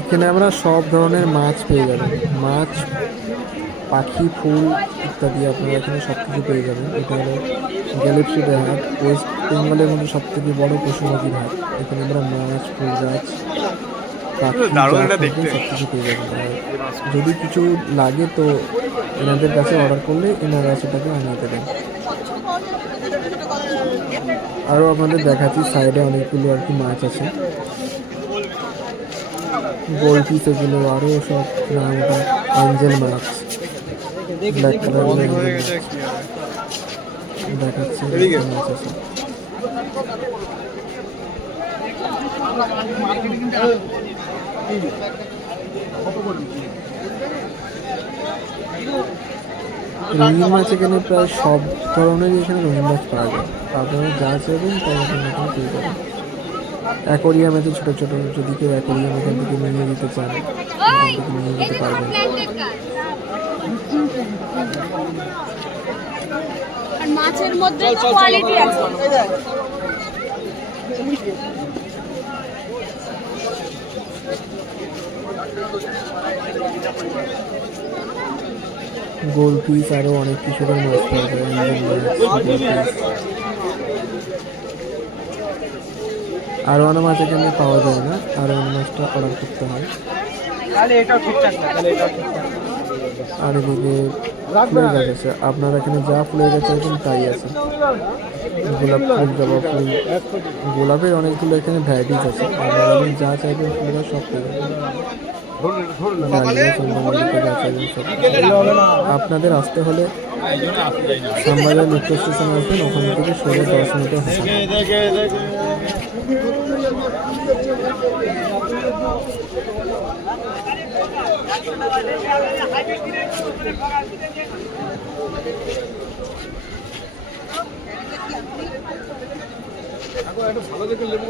এখানে আমরা সব ধরনের মাছ পেয়ে যাবেন, মাছ, পাখি, ফুল ইত্যাদি আপনারা এখানে সব কিছু পেয়ে যাবেন। এটা হলো গ্যালিপসিডের হাট, ওয়েস্ট বেঙ্গলের মধ্যে সব থেকে বড় পশু পাখির হাট। এখানে আমরা মাছ, ফুল গাছ, পাখি যা খুঁজবেন সব কিছু পেয়ে যাবেন। আর যদি কিছু লাগে তো এনাদের কাছে অর্ডার করলে এনারা সেটাকে আনিয়ে দেবেন। আরও আপনাদের দেখাচ্ছি, সাইডে অনেকগুলো আর কি মাছ আছে, গোল পিস, এগুলো আরও সব নাম অ্যাঞ্জেল মাছ, ব্ল্যাক কালারের দেখাচ্ছে মাছ আছে। রঙিন মাছ এখানে প্রায় সব ধরনেরই এখানে রঙিন মাছ পাওয়া যায়, আপনারা যা চাইবেন তাই এখানে পেয়ে যাবেন। অ্যাকোরিয়াম আছে ছোটো ছোটো, যদি কেউ অ্যাকোরিয়াম এখান থেকে নিয়ে যেতে চান এখান থেকে নিয়ে যেতে পারবেন। মাছের মধ্যে তো কোয়ালিটি আছে। গোল পিস আরও অনেক কিছু মাছ পাওয়া যায়, আরোয়ানা মাছ এখানে পাওয়া যায় না, আরোয়ানা মাছটা অর্ডার করতে হয়। আর এদিকে ফুলের গাছ আছে, আপনার এখানে যা ফুলের গাছ আছেন তাই আছে, গোলাপ ফুল, জবা ফুল, গোলাপের অনেকগুলো এখানে ভ্যারাইটিস আছে, আপনারা যা চাইবেন ফুল গাছ সব পেয়ে যাবেন। আপনাদের আসতে হলে শ্যামবাজার মেট্রো স্টেশন আসবেন, ওখান থেকে সোজা 10 মিনিটে হাঁটা। ভালো দেখে লেবু